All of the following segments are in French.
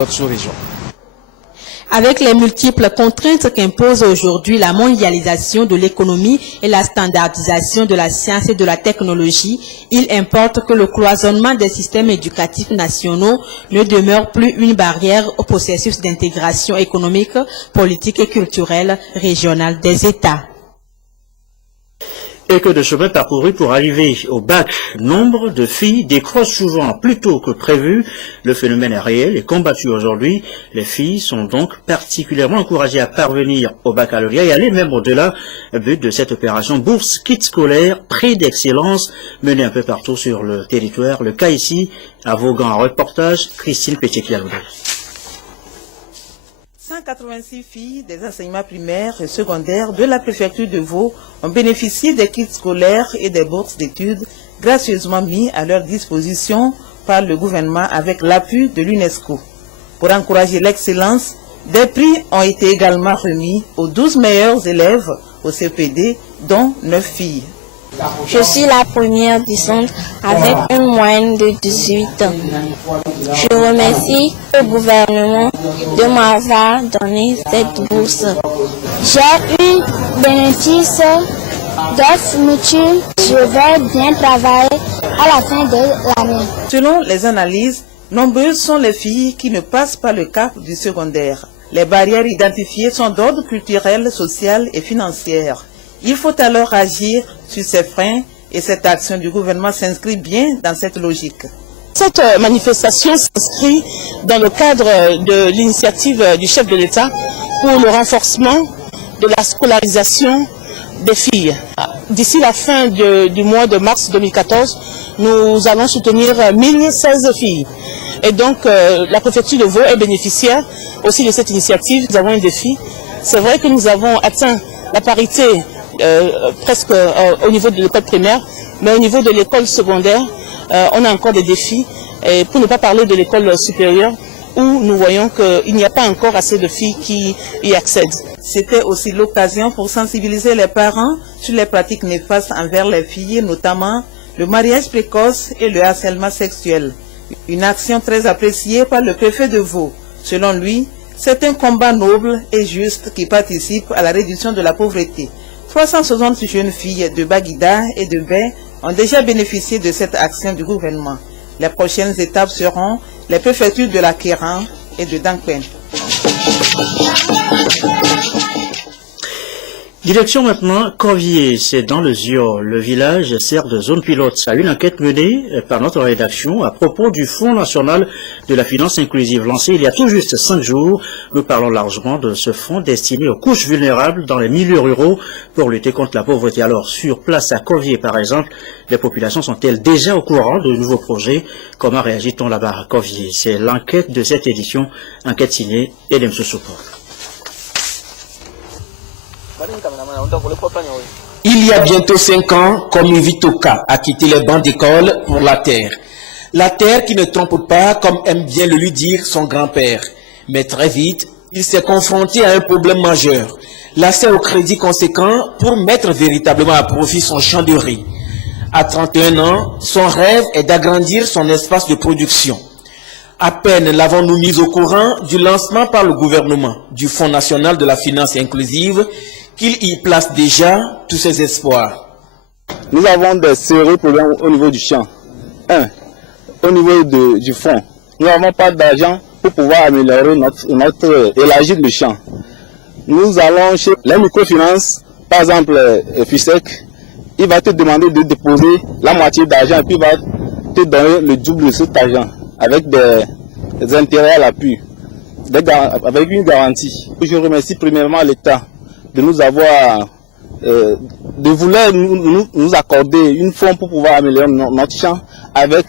notre sous-région. Avec les multiples contraintes qu'impose aujourd'hui la mondialisation de l'économie et la standardisation de la science et de la technologie, il importe que le cloisonnement des systèmes éducatifs nationaux ne demeure plus une barrière au processus d'intégration économique, politique et culturelle régionale des États. Et que de chemin parcouru pour arriver au bac. Nombre de filles décrochent souvent plus tôt que prévu. Le phénomène est réel et combattu aujourd'hui. Les filles sont donc particulièrement encouragées à parvenir au baccalauréat et aller même au-delà. Le but de cette opération Bourse Kit scolaire, prix d'excellence, menée un peu partout sur le territoire. Le cas ici, à Vaughan, un reportage, Christine Pétiquialoudé. 186 filles des enseignements primaires et secondaires de la préfecture de Vaud ont bénéficié des kits scolaires et des bourses d'études gracieusement mis à leur disposition par le gouvernement avec l'appui de l'UNESCO. Pour encourager l'excellence, des prix ont été également remis aux 12 meilleurs élèves au CPD, dont 9 filles. Je suis la première du centre avec une moyenne de 18 ans. Je remercie le gouvernement de m'avoir donné cette bourse. J'ai eu bénéfice de fourniture. Je vais bien travailler à la fin de l'année. Selon les analyses, nombreuses sont les filles qui ne passent pas le cap du secondaire. Les barrières identifiées sont d'ordre culturel, social et financier. Il faut alors agir sur ces freins et cette action du gouvernement s'inscrit bien dans cette logique. Cette manifestation s'inscrit dans le cadre de l'initiative du chef de l'État pour le renforcement de la scolarisation des filles. D'ici la fin du mois de mars 2014, nous allons soutenir 1016 filles. Et donc la préfecture de Vaud est bénéficiaire aussi de cette initiative. Nous avons un défi. C'est vrai que nous avons atteint la parité presque au niveau de l'école primaire, mais au niveau de l'école secondaire, on a encore des défis, et pour ne pas parler de l'école supérieure, où nous voyons qu'il n'y a pas encore assez de filles qui y accèdent. C'était aussi l'occasion pour sensibiliser les parents sur les pratiques néfastes envers les filles, notamment le mariage précoce et le harcèlement sexuel. Une action très appréciée par le préfet de Vaud. Selon lui, c'est un combat noble et juste qui participe à la réduction de la pauvreté. 360 jeunes filles de Baguida et de Baie ont déjà bénéficié de cette action du gouvernement. Les prochaines étapes seront les préfectures de la Kéran et de Dankpen. Direction maintenant Corvier, c'est dans le Zior. Le village sert de zone pilote à une enquête menée par notre rédaction à propos du Fonds national de la finance inclusive lancé il y a tout juste 5 jours. Nous parlons largement de ce fonds destiné aux couches vulnérables dans les milieux ruraux pour lutter contre la pauvreté. Alors, sur place à Corvier par exemple, les populations sont-elles déjà au courant de nouveaux projets? Comment réagit-on là-bas à Corvier? C'est l'enquête de cette édition, enquête signée Edem Sousoupo. Il y a bientôt 5 ans, comme Vitoka a quitté les bancs d'école pour la terre. La terre qui ne trompe pas, comme aime bien le lui dire son grand-père. Mais très vite, il s'est confronté à un problème majeur. L'accès au crédit conséquent pour mettre véritablement à profit son champ de riz. À 31 ans, son rêve est d'agrandir son espace de production. À peine l'avons-nous mis au courant du lancement par le gouvernement du Fonds national de la finance inclusive qu'il y place déjà tous ses espoirs. Nous avons des sérieux problèmes au niveau du champ. Au niveau du fonds, nous n'avons pas d'argent pour pouvoir améliorer élargir le champ. Nous allons chez les microfinances, par exemple FISEC, il va te demander de déposer la moitié d'argent et puis il va te donner le double de cet argent avec des intérêts à l'appui, avec une garantie. Je remercie premièrement l'État de nous avoir, de vouloir nous accorder une fonds pour pouvoir améliorer notre champ avec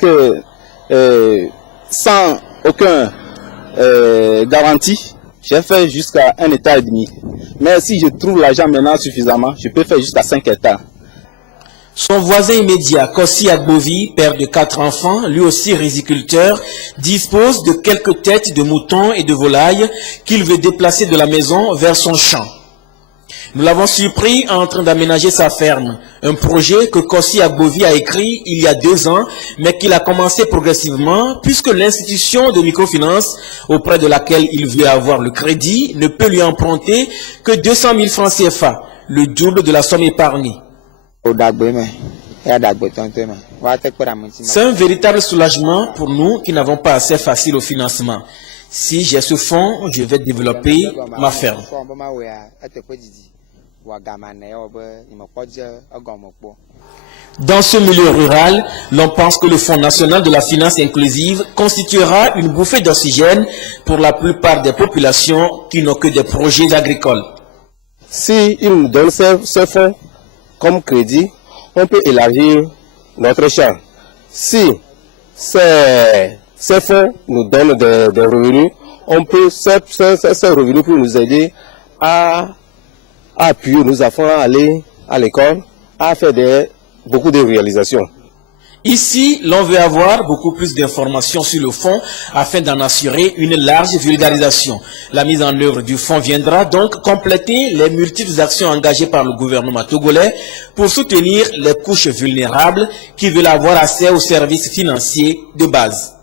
sans aucun garantie. J'ai fait jusqu'à 1,5 hectare. Mais si je trouve l'argent maintenant suffisamment, je peux faire jusqu'à 5 hectares. Son voisin immédiat, Kossi Agbovi, père de 4 enfants, lui aussi riziculteur, dispose de quelques têtes de moutons et de volailles qu'il veut déplacer de la maison vers son champ. Nous l'avons surpris en train d'aménager sa ferme, un projet que Kossi Agbovi a écrit il y a 2 ans, mais qu'il a commencé progressivement puisque l'institution de microfinance auprès de laquelle il veut avoir le crédit ne peut lui emprunter que 200 000 francs CFA, le double de la somme épargnée. C'est un véritable soulagement pour nous qui n'avons pas assez facile au financement. Si j'ai ce fonds, je vais développer ma ferme. Dans ce milieu rural, l'on pense que le Fonds national de la finance inclusive constituera une bouffée d'oxygène pour la plupart des populations qui n'ont que des projets agricoles. Si ils nous donnent ce fonds comme crédit, on peut élargir notre champ. Si ces fonds nous donnent des revenus, on peut ces revenus pour nous aider à appuyer nos enfants à aller à l'école, à faire beaucoup de réalisations. Ici, l'on veut avoir beaucoup plus d'informations sur le fonds afin d'en assurer une large vulgarisation. La mise en œuvre du fonds viendra donc compléter les multiples actions engagées par le gouvernement togolais pour soutenir les couches vulnérables qui veulent avoir accès aux services financiers de base.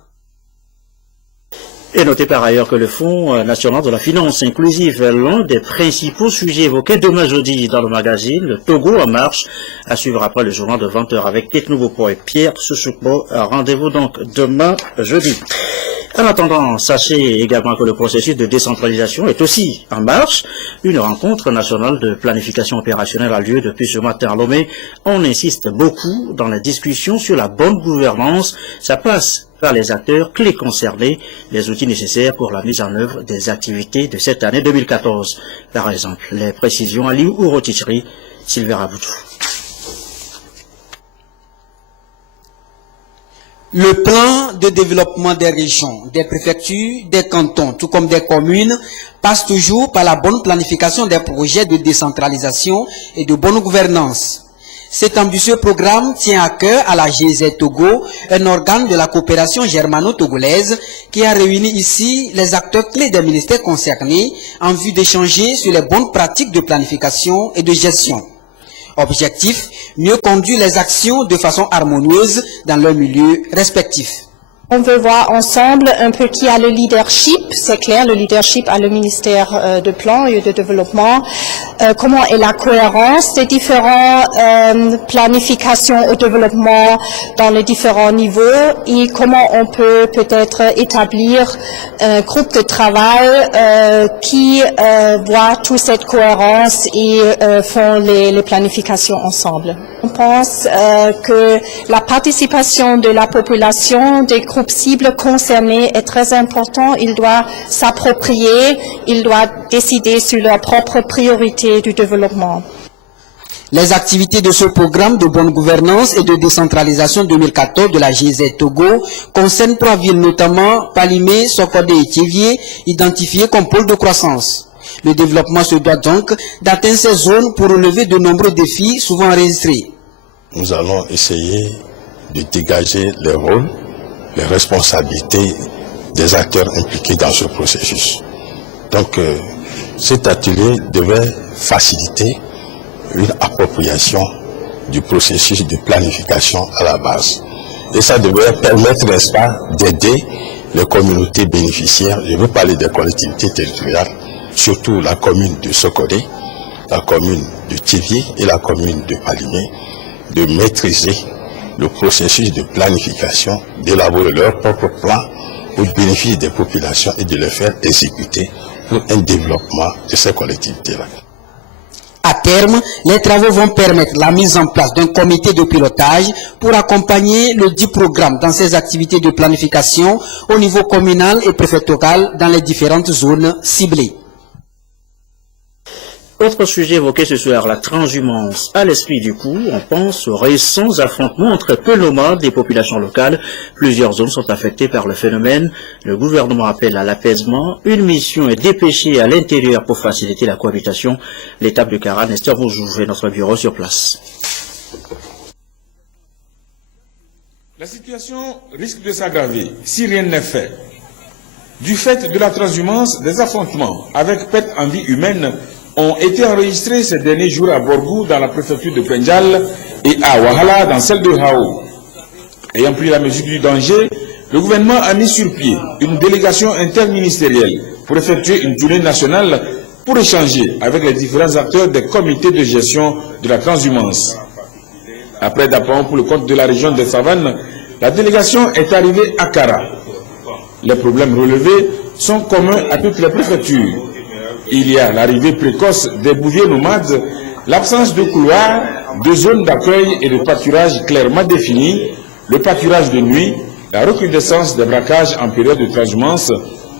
Et notez par ailleurs que le Fonds national de la finance inclusive est l'un des principaux sujets évoqués demain jeudi dans le magazine Le Togo en marche, à suivre après le journal de 20h avec Technouveau et Pierre Souchoupo. Rendez-vous donc demain jeudi. En attendant, sachez également que le processus de décentralisation est aussi en marche. Une rencontre nationale de planification opérationnelle a lieu depuis ce matin à Lomé. On insiste beaucoup dans les discussions sur la bonne gouvernance. Ça passe par les acteurs clés concernés, les outils nécessaires pour la mise en œuvre des activités de cette année 2014. Par exemple, les précisions à Liu Ouroticheri, Sylvain Aboutou. Le plan de développement des régions, des préfectures, des cantons, tout comme des communes, passe toujours par la bonne planification des projets de décentralisation et de bonne gouvernance. Cet ambitieux programme tient à cœur à la GIZ Togo, un organe de la coopération germano-togolaise qui a réuni ici les acteurs clés des ministères concernés en vue d'échanger sur les bonnes pratiques de planification et de gestion. Objectif, mieux conduire les actions de façon harmonieuse dans leurs milieux respectifs. On veut voir ensemble un peu qui a le leadership, c'est clair, le leadership a le ministère de plan et de développement, comment est la cohérence des différentes planifications au développement dans les différents niveaux et comment on peut peut-être établir un groupe de travail qui voit toute cette cohérence et font les planifications ensemble. On pense que la participation de la population, des groupes cibles concernés est très important. Ils doivent s'approprier, ils doivent décider sur leurs propres priorités du développement. Les activités de ce programme de bonne gouvernance et de décentralisation 2014 de la GIZ Togo concernent 3 villes, notamment Palimé, Sokode et Thiévié, identifiées comme pôles de croissance. Le développement se doit donc d'atteindre ces zones pour relever de nombreux défis souvent enregistrés. Nous allons essayer de dégager les rôles, les responsabilités des acteurs impliqués dans ce processus. Donc, cet atelier devait faciliter une appropriation du processus de planification à la base. Et ça devait permettre, n'est-ce pas, d'aider les communautés bénéficiaires. Je veux parler des collectivités territoriales, surtout la commune de Sokode, la commune de Thiévié et la commune de Palimé, de maîtriser le processus de planification, d'élaborer leur propre plan au bénéfice des populations et de les faire exécuter pour un développement de ces collectivités-là. À terme, les travaux vont permettre la mise en place d'un comité de pilotage pour accompagner le dit programme dans ses activités de planification au niveau communal et préfectoral dans les différentes zones ciblées. Autre sujet évoqué ce soir, la transhumance. À l'esprit du coup, on pense aux récents affrontements entre peu nomades et populations locales. Plusieurs zones sont affectées par le phénomène. Le gouvernement appelle à l'apaisement. Une mission est dépêchée à l'intérieur pour faciliter la cohabitation. L'étape de Kara, Nestor Bouzou et notre bureau sur place. La situation risque de s'aggraver si rien n'est fait. Du fait de la transhumance, des affrontements avec perte en vie humaine ont été enregistrés ces derniers jours à Borgou dans la préfecture de Pendjal et à Wahala dans celle de Hao. Ayant pris la mesure du danger, le gouvernement a mis sur pied une délégation interministérielle pour effectuer une tournée nationale pour échanger avec les différents acteurs des comités de gestion de la transhumance. Après d'apprendre pour le compte de la région de Savanes, la délégation est arrivée à Kara. Les problèmes relevés sont communs à toutes les préfectures. Il y a l'arrivée précoce des bouviers nomades, l'absence de couloirs, de zones d'accueil et de pâturage clairement définis, le pâturage de nuit, la recrudescence des braquages en période de transhumance,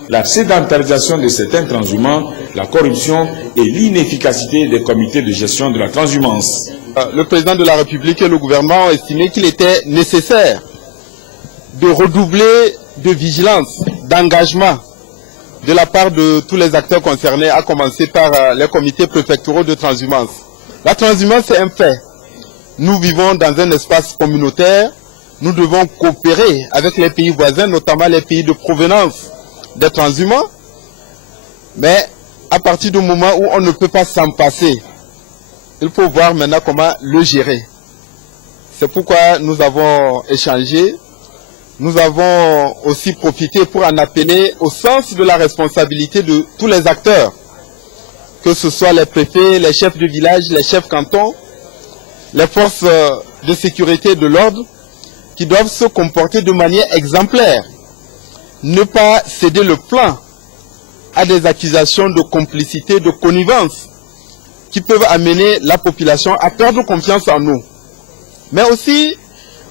la sédentarisation de certains transhumants, la corruption et l'inefficacité des comités de gestion de la transhumance. Le président de la République et le gouvernement ont estimé qu'il était nécessaire de redoubler de vigilance, d'engagement de la part de tous les acteurs concernés, à commencer par les comités préfectoraux de transhumance. La transhumance, c'est un fait. Nous vivons dans un espace communautaire. Nous devons coopérer avec les pays voisins, notamment les pays de provenance des transhumants. Mais à partir du moment où on ne peut pas s'en passer, il faut voir maintenant comment le gérer. C'est pourquoi nous avons échangé. Nous avons aussi profité pour en appeler au sens de la responsabilité de tous les acteurs, que ce soit les préfets, les chefs de village, les chefs cantons, les forces de sécurité et de l'ordre, qui doivent se comporter de manière exemplaire, ne pas céder le flanc à des accusations de complicité, de connivence, qui peuvent amener la population à perdre confiance en nous, mais aussi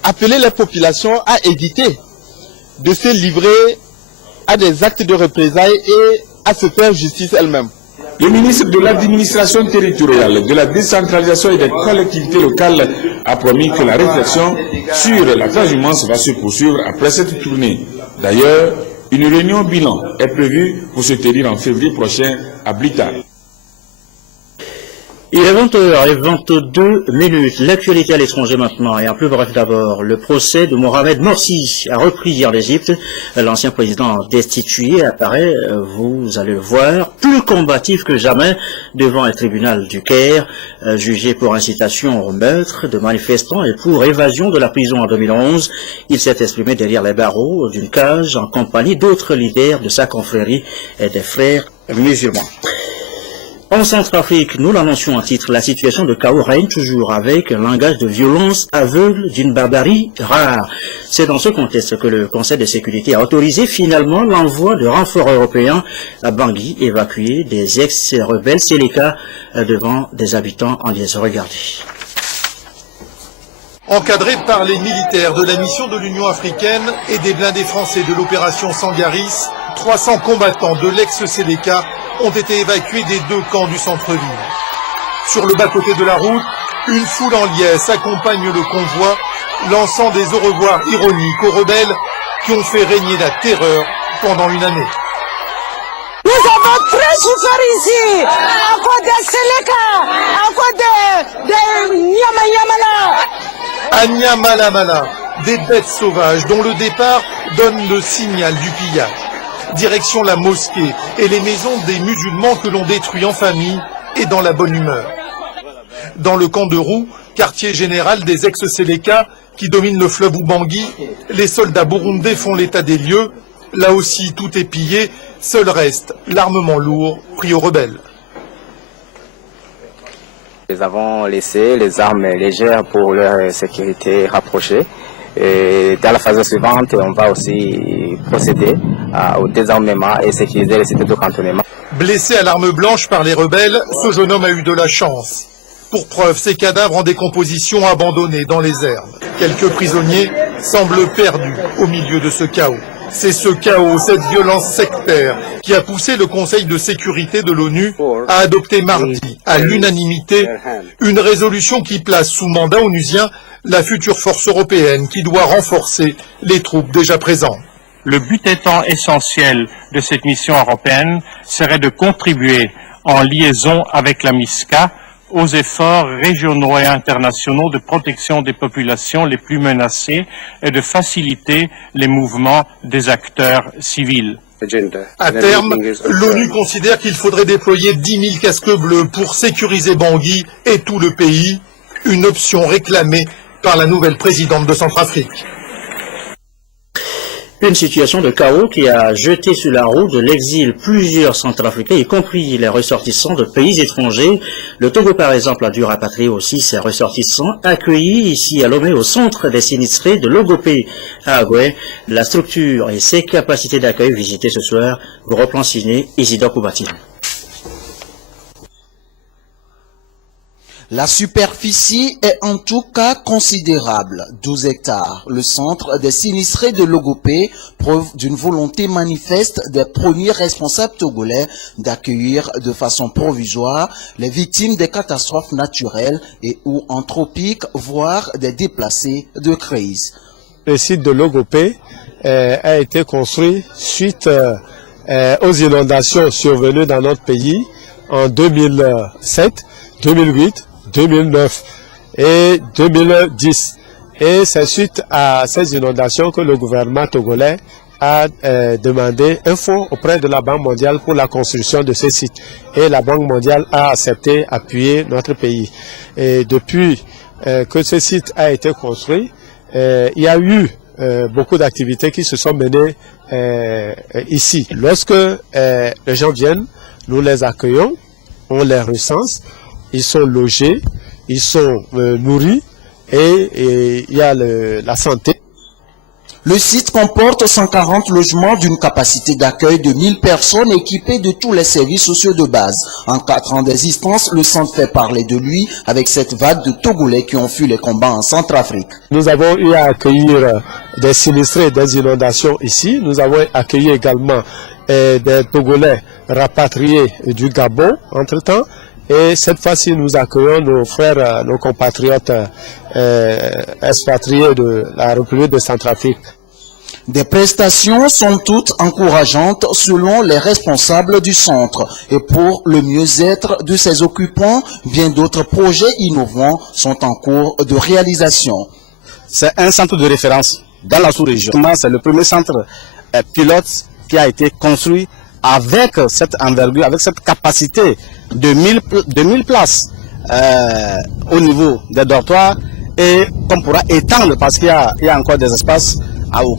appeler les populations à éviter de se livrer à des actes de représailles et à se faire justice elle-même. Le ministre de l'administration territoriale, de la décentralisation et des collectivités locales a promis que la réflexion sur la transhumance va se poursuivre après cette tournée. D'ailleurs, une réunion bilan est prévue pour se tenir en février prochain à Blita. Il est 20h22. L'actualité à l'étranger maintenant, et en plus bref d'abord, le procès de Mohamed Morsi a repris hier l'Égypte. L'ancien président destitué apparaît, vous allez le voir, plus combatif que jamais devant un tribunal du Caire, jugé pour incitation au meurtre de manifestants et pour évasion de la prison en 2011. Il s'est exprimé derrière les barreaux d'une cage en compagnie d'autres leaders de sa confrérie et des frères musulmans. En Centrafrique, nous l'annoncions en titre, la situation de chaos règne toujours avec un langage de violence aveugle d'une barbarie rare. C'est dans ce contexte que le Conseil de sécurité a autorisé finalement l'envoi de renforts européens à Bangui, évacuer des ex-rebelles Séléka devant des habitants en liesse. Regardez. Encadrés par les militaires de la mission de l'Union africaine et des blindés français de l'opération Sangaris, 300 combattants de l'ex-Séléka ont été évacués des deux camps du centre-ville. Sur le bas-côté de la route, une foule en liesse accompagne le convoi, lançant des au revoir ironiques aux rebelles qui ont fait régner la terreur pendant une année. Nous avons très souffert ici, à cause des Séléka, à cause de Nyama-Nyamala. À Nyamala-Mala, des bêtes sauvages dont le départ donne le signal du pillage. Direction la mosquée et les maisons des musulmans que l'on détruit en famille et dans la bonne humeur. Dans le camp de Roux, quartier général des ex-Séléka qui domine le fleuve Ubangui, les soldats burundais font l'état des lieux. Là aussi, tout est pillé, seul reste l'armement lourd pris aux rebelles. Nous avons laissé les armes légères pour leur sécurité rapprochée. Et dans la phase suivante, on va aussi procéder au désarmement et sécuriser les sites de cantonnement. Blessé à l'arme blanche par les rebelles, ce jeune homme a eu de la chance. Pour preuve, ses cadavres en décomposition abandonnés dans les herbes. Quelques prisonniers semblent perdus au milieu de ce chaos. C'est ce chaos, cette violence sectaire qui a poussé le Conseil de sécurité de l'ONU à adopter mardi, à l'unanimité, une résolution qui place sous mandat onusien la future force européenne qui doit renforcer les troupes déjà présentes. Le but étant essentiel de cette mission européenne serait de contribuer en liaison avec la MISCA aux efforts régionaux et internationaux de protection des populations les plus menacées et de faciliter les mouvements des acteurs civils. À terme, l'ONU considère qu'il faudrait déployer 10 000 casques bleus pour sécuriser Bangui et tout le pays, une option réclamée par la nouvelle présidente de Centrafrique. Une situation de chaos qui a jeté sur la route de l'exil plusieurs Centrafricains, y compris les ressortissants de pays étrangers. Le Togo, par exemple, a dû rapatrier aussi ses ressortissants, accueillis ici à Lomé, au centre des sinistrés de Logopé à Agoué. La structure et ses capacités d'accueil visitées ce soir. Gros plan signé Isidore Koubatin. La superficie est en tout cas considérable, 12 hectares. Le centre des sinistrés de Logopé, preuve d'une volonté manifeste des premiers responsables togolais d'accueillir de façon provisoire les victimes des catastrophes naturelles et ou anthropiques, voire des déplacés de crise. Le site de Logopé a été construit suite aux inondations survenues dans notre pays en 2007, 2008, 2009 et 2010. Et c'est suite à ces inondations que le gouvernement togolais a demandé un fonds auprès de la Banque mondiale pour la construction de ce site. Et la Banque mondiale a accepté d'appuyer notre pays. Et depuis que ce site a été construit, il y a eu beaucoup d'activités qui se sont menées ici. Lorsque les gens viennent, nous les accueillons, on les recense, ils sont logés, ils sont nourris et il y a la santé. Le site comporte 140 logements d'une capacité d'accueil de 1000 personnes équipés de tous les services sociaux de base. En 4 ans d'existence, le centre fait parler de lui avec cette vague de Togolais qui ont fui les combats en Centrafrique. Nous avons eu à accueillir des sinistrés des inondations ici. Nous avons accueilli également des Togolais rapatriés du Gabon entre-temps. Et cette fois-ci, nous accueillons nos frères, nos compatriotes expatriés de la République de Centrafrique. Des prestations sont toutes encourageantes selon les responsables du centre. Et pour le mieux-être de ses occupants, bien d'autres projets innovants sont en cours de réalisation. C'est un centre de référence dans la sous-région. C'est le premier centre pilote qui a été construit avec cette envergure, avec cette capacité de 1000 places au niveau des dortoirs, et qu'on pourra étendre parce qu'il y a encore des espaces.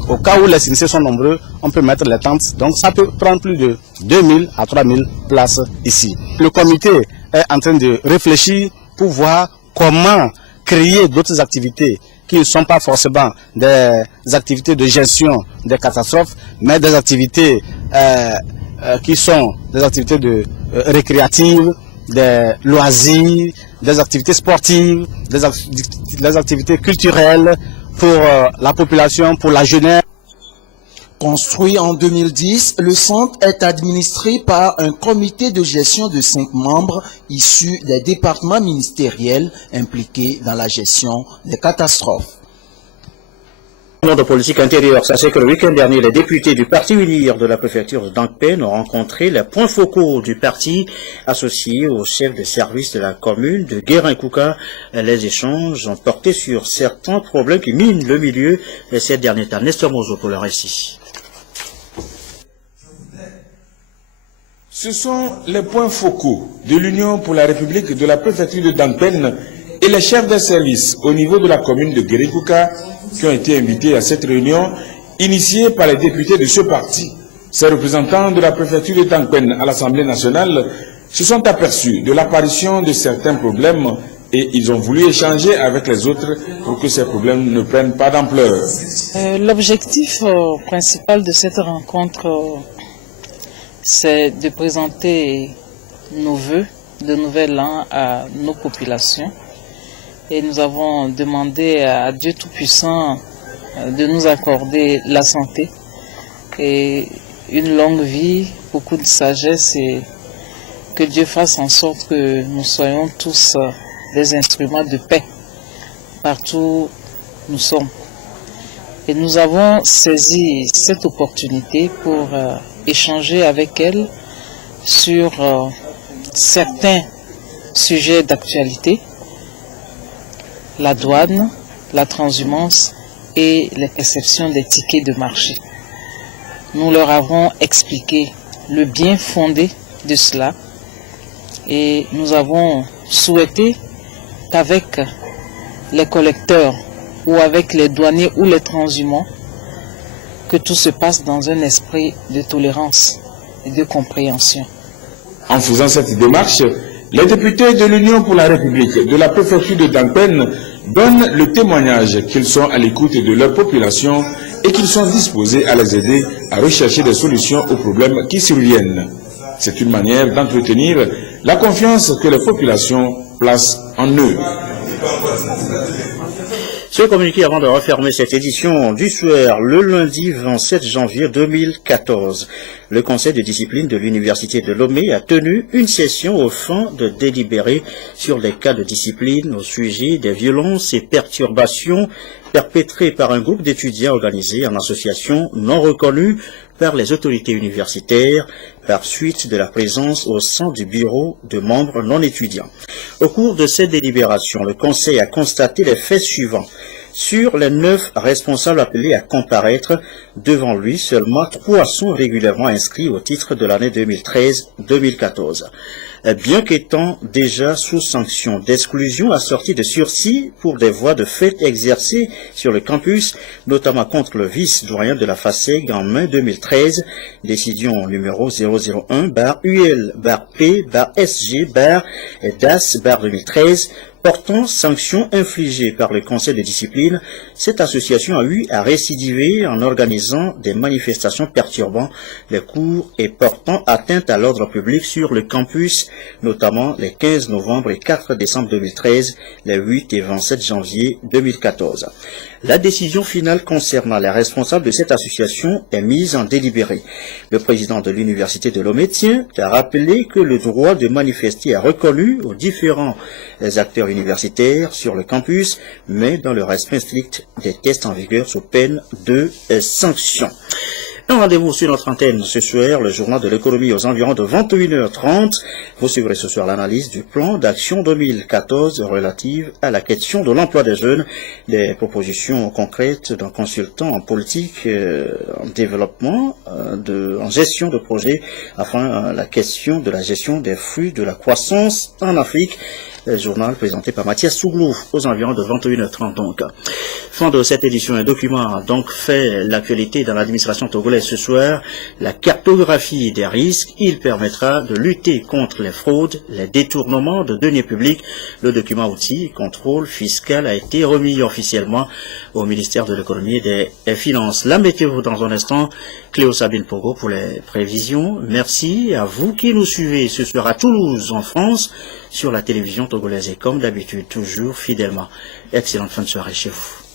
Au cas où les sinistrés sont nombreux, on peut mettre les tentes. Donc ça peut prendre plus de 2000 à 3000 places ici. Le comité est en train de réfléchir pour voir comment créer d'autres activités qui ne sont pas forcément des activités de gestion des catastrophes, mais des activités qui sont des activités récréatives, des loisirs, des activités sportives, des activités culturelles pour la population, pour la jeunesse. Construit en 2010, le centre est administré par un comité de gestion de 5 membres issus des départements ministériels impliqués dans la gestion des catastrophes. De politique intérieure, sachez que le week-end dernier, les députés du Parti unitaire de la préfecture de Dankpen ont rencontré les points focaux du parti associés au chef de service de la commune de Guérin-Kouka. Les échanges ont porté sur certains problèmes qui minent le milieu ces derniers temps. Nestor Mozo pour le récit. Ce sont les points focaux de l'Union pour la République de la préfecture de Dankpen et les chefs de service au niveau de la commune de Guérin-Kouka qui ont été invités à cette réunion initiée par les députés de ce parti. Ces représentants de la préfecture de Dankpen à l'Assemblée nationale se sont aperçus de l'apparition de certains problèmes et ils ont voulu échanger avec les autres pour que ces problèmes ne prennent pas d'ampleur. L'objectif principal de cette rencontre, c'est de présenter nos vœux de nouvel an à nos populations. Et nous avons demandé à Dieu Tout-Puissant de nous accorder la santé et une longue vie, beaucoup de sagesse, et que Dieu fasse en sorte que nous soyons tous des instruments de paix partout où nous sommes. Et nous avons saisi cette opportunité pour échanger avec elle sur certains sujets d'actualité, la douane, la transhumance et les perceptions des tickets de marché. Nous leur avons expliqué le bien fondé de cela et nous avons souhaité qu'avec les collecteurs ou avec les douaniers ou les transhumants, que tout se passe dans un esprit de tolérance et de compréhension. En faisant cette démarche, les députés de l'Union pour la République de la préfecture de Dangpen donnent le témoignage qu'ils sont à l'écoute de leur population et qu'ils sont disposés à les aider à rechercher des solutions aux problèmes qui surviennent. C'est une manière d'entretenir la confiance que les populations placent en eux. Ce communiqué avant de refermer cette édition du soir le lundi 27 janvier 2014. Le conseil de discipline de l'université de Lomé a tenu une session au fin de délibérer sur les cas de discipline au sujet des violences et perturbations perpétrées par un groupe d'étudiants organisés en association non reconnue par les autorités universitaires par suite de la présence au sein du bureau de membres non étudiants. Au cours de cette délibération, le conseil a constaté les faits suivants. Sur les 9 responsables appelés à comparaître, devant lui, seulement 3 sont régulièrement inscrits au titre de l'année 2013-2014. Bien qu'étant déjà sous sanction d'exclusion assortie de sursis pour des voies de fait exercées sur le campus, notamment contre le vice-doyen de la FASEG en mai 2013, décision numéro 001-UL-P-SG-DAS-2013, portant sanction infligée par le conseil de discipline, cette association a eu à récidiver en organisant des manifestations perturbant les cours et portant atteinte à l'ordre public sur le campus, notamment les 15 novembre et 4 décembre 2013, les 8 et 27 janvier 2014. La décision finale concernant les responsables de cette association est mise en délibéré. Le président de l'université de Lomé tient à rappeler que le droit de manifester est reconnu aux différents acteurs universitaires sur le campus, mais dans le respect strict des tests en vigueur sous peine de sanction. Un rendez-vous sur notre antenne ce soir, le journal de l'économie aux environs de 21h30. Vous suivrez ce soir l'analyse du plan d'action 2014 relative à la question de l'emploi des jeunes, des propositions concrètes d'un consultant en politique, en développement, en gestion de projets, enfin la question de la gestion des flux de la croissance en Afrique. Journal présenté par Mathias Souglou aux environs de 21h30 donc. Fin de cette édition, un document a donc fait l'actualité dans l'administration togolaise ce soir, la cartographie des risques. Il permettra de lutter contre les fraudes, les détournements de deniers publics. Le document outil contrôle fiscal a été remis officiellement au ministère de l'économie et des finances. La météo dans un instant, Cléo Sabine Pogo pour les prévisions. Merci à vous qui nous suivez ce soir à Toulouse en France sur la télévision togolaise et comme d'habitude toujours fidèlement. Excellente fin de soirée chez vous.